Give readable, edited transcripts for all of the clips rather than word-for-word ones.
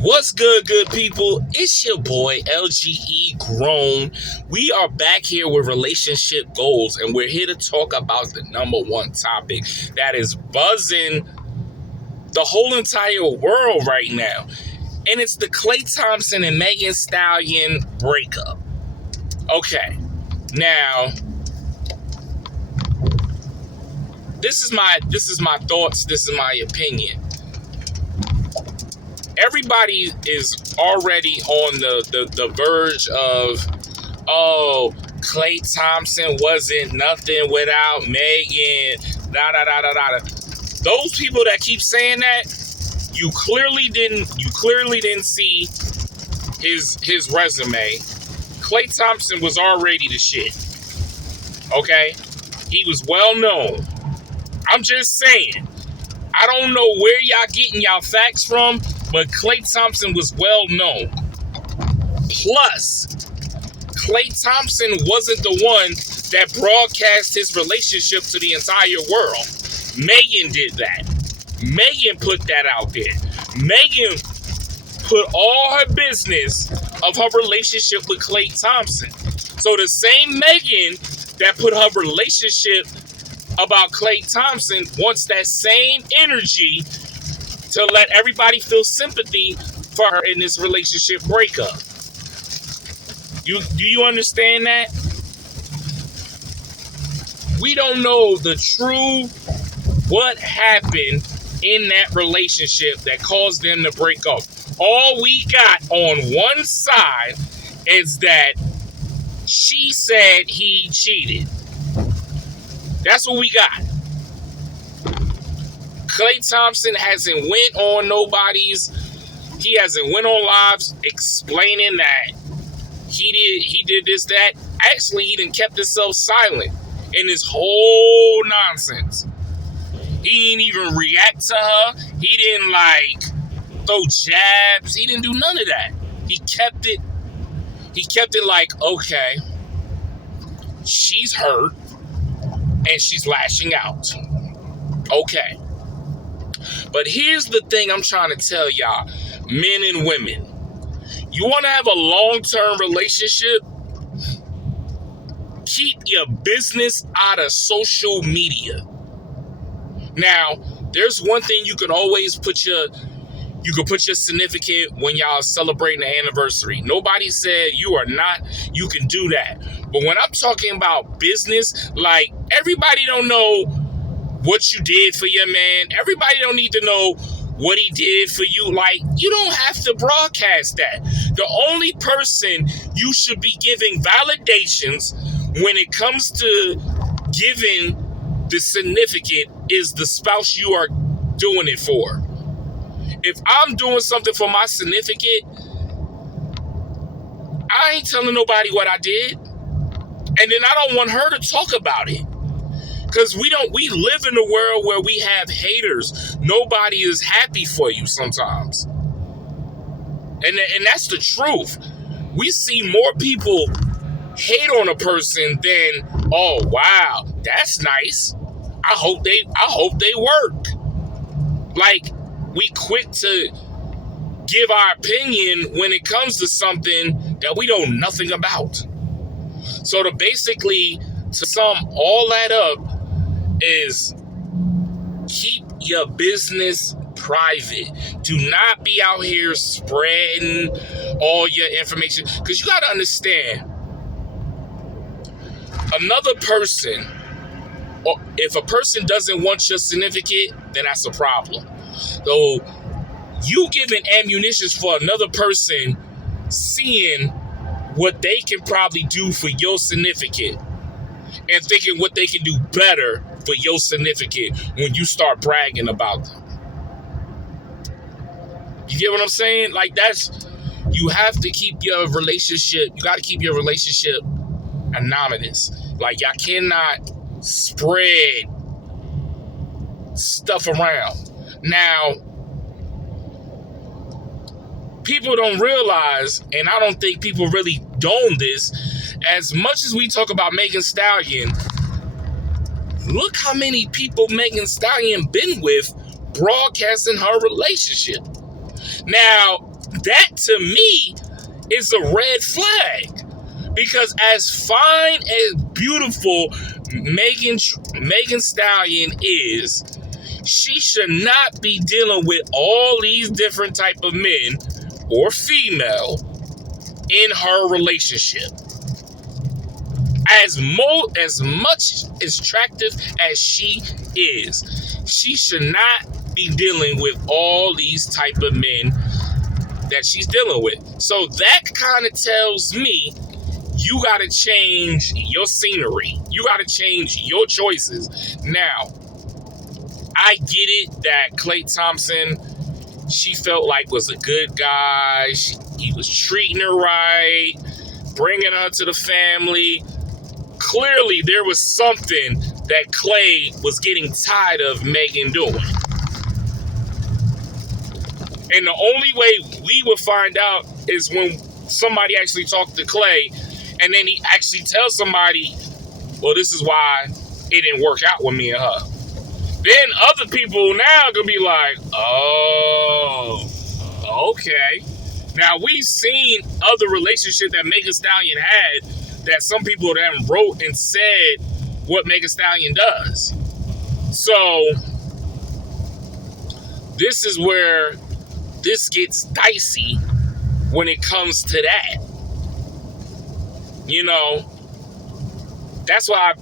What's good, good people? It's your boy, LGE Grown. We are back here with relationship goals, and we're here to talk about the number one topic that is buzzing the whole entire world right now. And it's the Klay Thompson and Megan Stallion breakup. Okay, now, this is my thoughts, this is my opinion. Everybody is already on the verge of, oh, Klay Thompson wasn't nothing without Megan, da. Those people that keep saying that, you clearly didn't see his resume. Klay Thompson was already the shit. Okay? He was well known. I'm just saying. I don't know where y'all getting y'all facts from, but Klay Thompson was well known. Plus, Klay Thompson wasn't the one that broadcast his relationship to the entire world. Megan did that. Megan put that out there. Megan put all her business of her relationship with Klay Thompson. So the same Megan that put her relationship about Klay Thompson wants that same energy to let everybody feel sympathy for her in this relationship breakup. Do you understand that? We don't know the true what happened in that relationship that caused them to break up. All we got on one side is that she said he cheated. That's what we got. Klay Thompson hasn't went on lives explaining that he did this, that. Actually, he done kept himself silent in this whole nonsense. He didn't even react to her. He didn't throw jabs. He didn't do none of that. He kept it like, okay, she's hurt and she's lashing out. Okay. But here's the thing I'm trying to tell y'all, men and women. You want to have a long-term relationship? Keep your business out of social media. Now, there's one thing you can always put your significant when y'all celebrating the anniversary. Nobody said you can do that. But when I'm talking about business, everybody don't know what you did for your man. Everybody don't need to know what he did for you. You don't have to broadcast that. The only person you should be giving validations when it comes to giving the significant is the spouse you are doing it for. If I'm doing something for my significant, I ain't telling nobody what I did. And then I don't want her to talk about it. Because we live in a world where we have haters. Nobody is happy for you sometimes. And that's the truth. We see more people hate on a person than, oh wow, that's nice. I hope they work. We quick to give our opinion when it comes to something that we know nothing about. So to sum all that up is keep your business private. Do not be out here spreading all your information. Because you got to understand, another person, or if a person doesn't want your significant, then that's a problem. So you giving ammunition for another person seeing what they can probably do for your significant and thinking what they can do better for your significant when you start bragging about them. You get what I'm saying? You have to keep your relationship, you got to keep your relationship anonymous. Y'all cannot spread stuff around. Now, people don't realize, and I don't think people really dome this, as much as we talk about Megan Stallion, look how many people Megan Stallion been with broadcasting her relationship. Now, that to me is a red flag. Because as fine and beautiful Megan Stallion is, she should not be dealing with all these different type of men or female in her relationship. As much as attractive as she is, she should not be dealing with all these type of men that she's dealing with. So that kind of tells me you got to change your scenery. You got to change your choices. Now, I get it that Klay Thompson, she felt like was a good guy. He was treating her right, bringing her to the family. Clearly, there was something that Klay was getting tired of Megan doing. And the only way we would find out is when somebody actually talked to Klay, and then he actually tells somebody, well, this is why it didn't work out with me and her. Then other people now gonna be like, oh, okay. Now, we've seen other relationships that Megan Stallion had that some people then wrote and said what Megan Stallion does. So, this is where this gets dicey when it comes to that. You know, that's why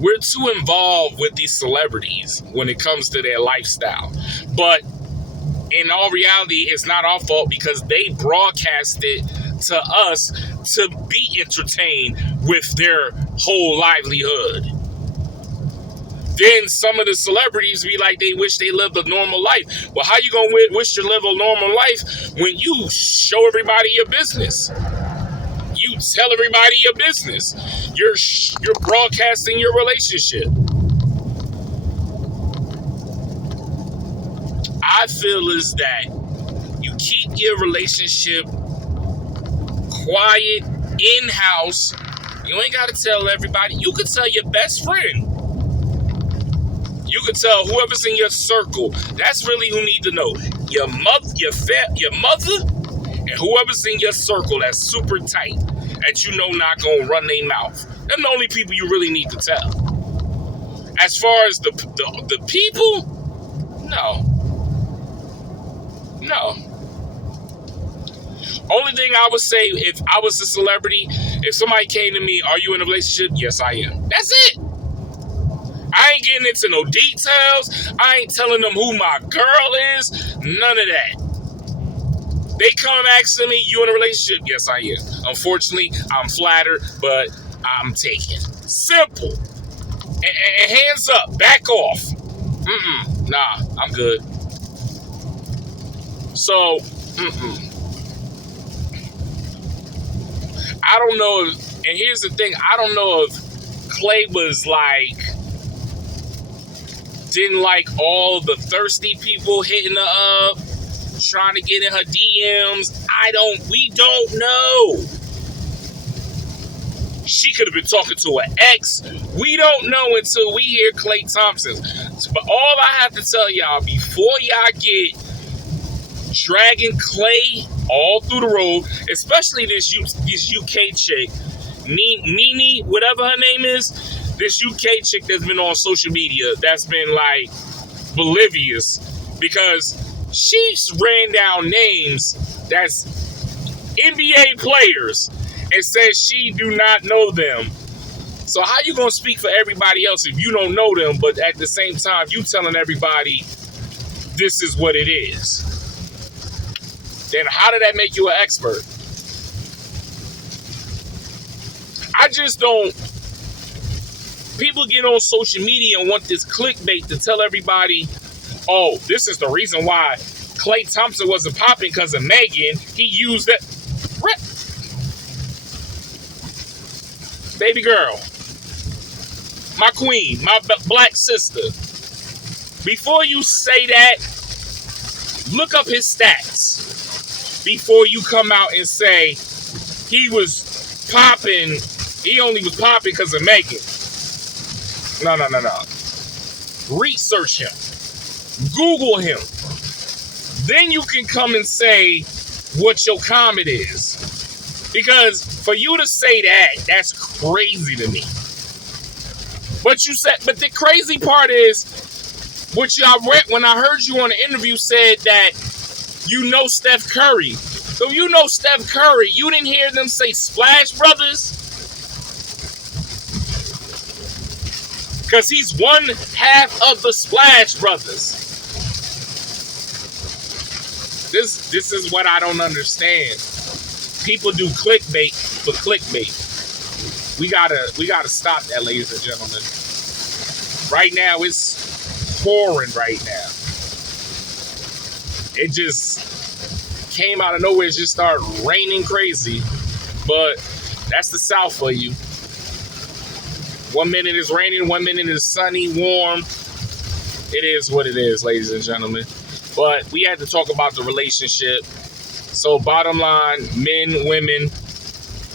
we're too involved with these celebrities when it comes to their lifestyle. But in all reality, it's not our fault because they broadcast it to us to be entertained with their whole livelihood. Then some of the celebrities be like, they wish they lived a normal life. Well, how you gonna wish to live a normal life when you show everybody your business? You tell everybody your business. You're broadcasting your relationship. I feel is that you keep your relationship quiet, in-house. You ain't got to tell everybody. You could tell your best friend. You could tell whoever's in your circle. That's really who need to know. Your mother, and whoever's in your circle that's super tight, that you know not gonna run their mouth. They're the only people you really need to tell. As far as the people, no. Only thing I would say, if I was a celebrity, if somebody came to me, are you in a relationship? Yes, I am. That's it. I ain't getting into no details. I ain't telling them who my girl is. None of that. They come asking me, you in a relationship? Yes, I am. Unfortunately, I'm flattered, but I'm taken. Simple. And hands up. Back off. Nah, I'm good. So, I don't know if, and here's the thing, I don't know if Klay was like, didn't like all the thirsty people hitting her up, trying to get in her DMs. We don't know. She could have been talking to her ex. We don't know until we hear Klay Thompson. But all I have to tell y'all, before y'all get dragging Klay all through the road, especially this UK chick, Nene, whatever her name is, this UK chick that's been on social media, that's been like oblivious, because she ran down names that's NBA players and says she do not know them. So how you gonna speak for everybody else if you don't know them, but at the same time you telling everybody this is what it is? Then how did that make you an expert? I just don't. People get on social media and want this clickbait to tell everybody, oh, this is the reason why Klay Thompson wasn't popping because of Megan. He used that. Baby girl. My queen. My black sister. Before you say that, look up his stats. Before you come out and say he was popping, he only was popping because of Megan. No. Research him. Google him. Then you can come and say what your comment is. Because for you to say that, that's crazy to me. But the crazy part is, what I read when I heard you on the interview said that you know Steph Curry. So you know Steph Curry. You didn't hear them say Splash Brothers? Because he's one half of the Splash Brothers. This is what I don't understand. People do clickbait for clickbait. We gotta stop that, ladies and gentlemen. Right now, it's pouring right now. It just came out of nowhere. It just started raining crazy. But that's the South for you. 1 minute it's raining, 1 minute it's sunny, warm. It is what it is, ladies and gentlemen. But we had to talk about the relationship. So bottom line, men, women,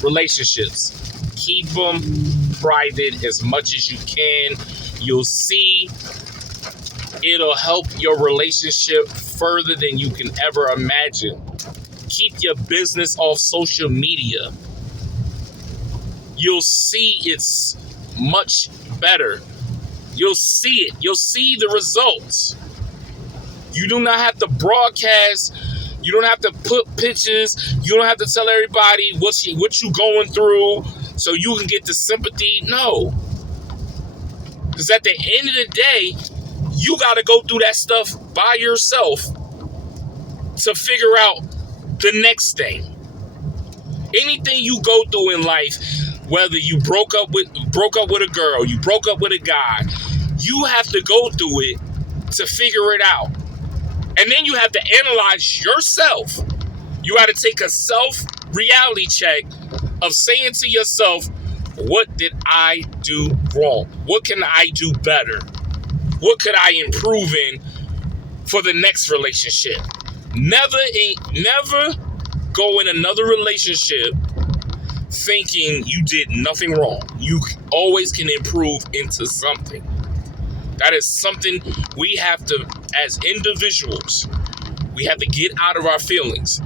relationships. Keep them private as much as you can. You'll see it'll help your relationship further than you can ever imagine. Keep your business off social media. You'll see it's much better. You'll see it. You'll see the results. You do not have to broadcast. You don't have to put pictures. You don't have to tell everybody what you going through so you can get the sympathy. No. Because at the end of the day, you got to go through that stuff by yourself to figure out the next thing. Anything you go through in life, whether you broke up with a girl, you broke up with a guy, you have to go through it to figure it out. And then you have to analyze yourself. You got to take a self-reality check of saying to yourself, what did I do wrong? What can I do better? What could I improve in for the next relationship? Never go in another relationship thinking you did nothing wrong. You always can improve into something. That is something we have to, as individuals, we have to get out of our feelings.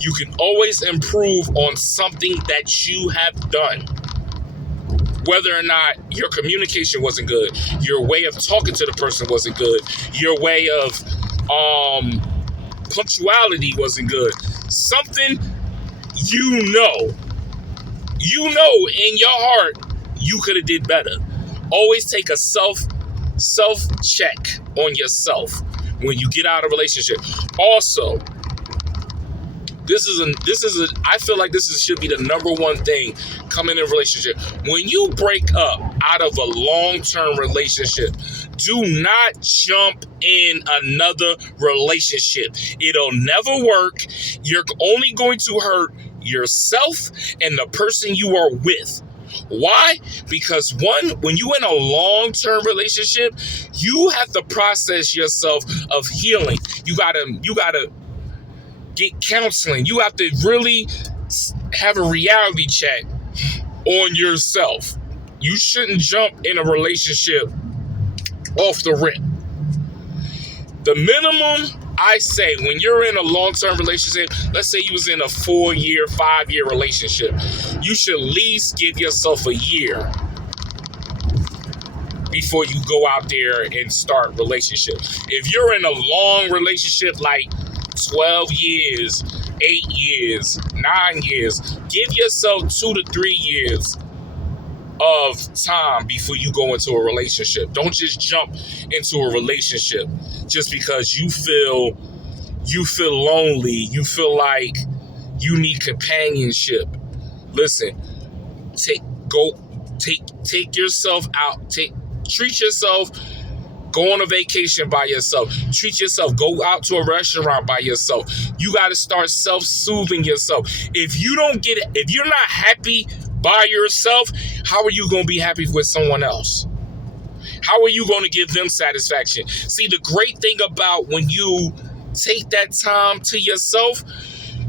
You can always improve on something that you have done. Whether or not your communication wasn't good, your way of talking to the person wasn't good, your way of punctuality wasn't good. Something you know in your heart you could have did better. Always take a self check on yourself when you get out of a relationship. Also, I feel like this should be the number one thing coming in a relationship. When you break up out of a long-term relationship, do not jump in another relationship. It'll never work. You're only going to hurt yourself and the person you are with. Why? Because when you're in a long-term relationship, you have to process yourself of healing. You gotta get counseling. You have to really have a reality check on yourself. You shouldn't jump in a relationship off the rip. The minimum, I say, when you're in a long-term relationship, let's say you was in a 4-year, 5-year relationship, you should at least give yourself a year before you go out there and start relationship. If you're in a long relationship like 12 years, 8 years, 9 years, give yourself 2 to 3 years of time before you go into a relationship. Don't just jump into a relationship just because you feel lonely, you feel like you need companionship. Listen, take yourself out, treat yourself. Go on a vacation by yourself. Treat yourself. Go out to a restaurant by yourself. You got to start self-soothing yourself. If you're not happy by yourself, how are you going to be happy with someone else? How are you going to give them satisfaction? See, the great thing about when you take that time to yourself,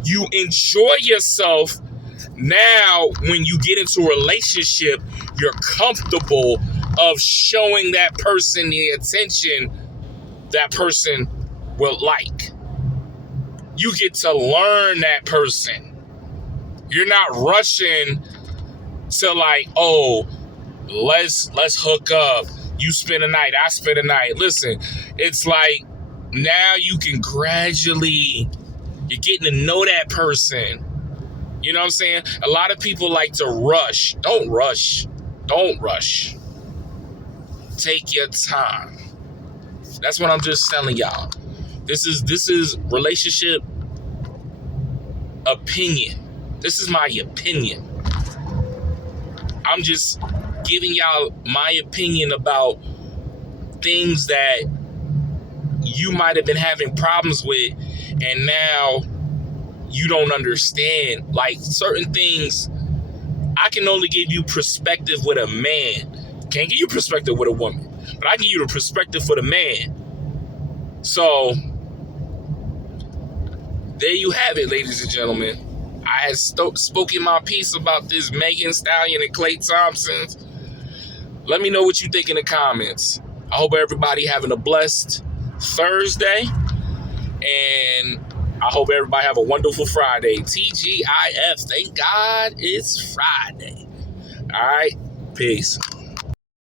you enjoy yourself. Now, when you get into a relationship, you're comfortable of showing that person the attention that person will like. You get to learn that person. You're not rushing to like, oh, let's hook up. You spend a night, I spend a night. Listen, it's like now you can gradually, you're getting to know that person. You know what I'm saying? A lot of people like to rush. Don't rush. Don't rush. Take your time. That's what I'm just telling y'all. This is relationship opinion. This is my opinion. I'm just giving y'all my opinion about things that you might have been having problems with, and now you don't understand. Like certain things, I can only give you perspective with a man. Can't give you perspective with a woman, but I give you the perspective for the man. So there you have it, ladies and gentlemen. I had spoken my piece about this Megan Stallion and Klay Thompson. Let me know what you think in the comments. I hope everybody having a blessed Thursday, and I hope everybody have a wonderful Friday. TGIF. Thank God it's Friday. All right. Peace.